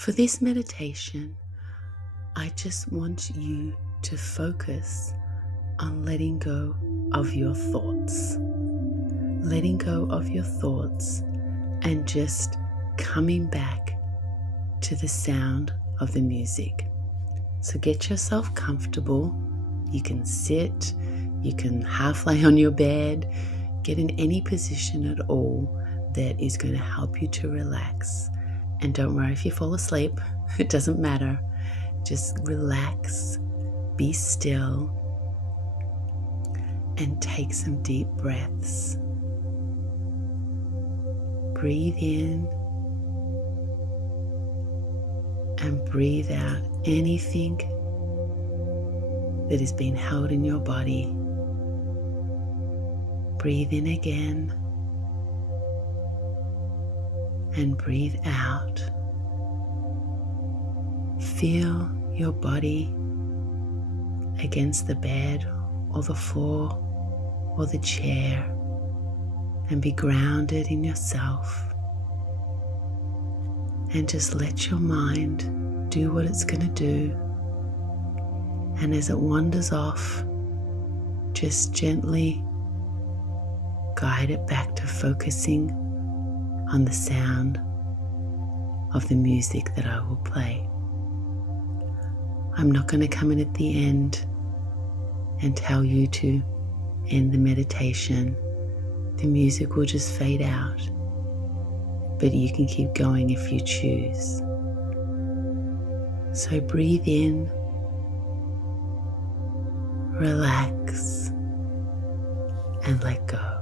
For this meditation, I just want you to focus on letting go of your thoughts. Letting go of your thoughts and just coming back to the sound of the music. So get yourself comfortable. You can sit, you can half lay on your bed, get in any position at all that is going to help you to relax. And don't worry if you fall asleep, it doesn't matter. Just relax, be still, and take some deep breaths. Breathe in and breathe out anything that has been held in your body. Breathe in again and breathe out. Feel your body against the bed or the floor or the chair and be grounded in yourself. And just let your mind do what it's going to do. And as it wanders off, just gently guide it back to focusing on the sound of the music that I will play. I'm not going to come in at the end and tell you to end the meditation. The music will just fade out, but you can keep going if you choose. So breathe in, relax, and let go.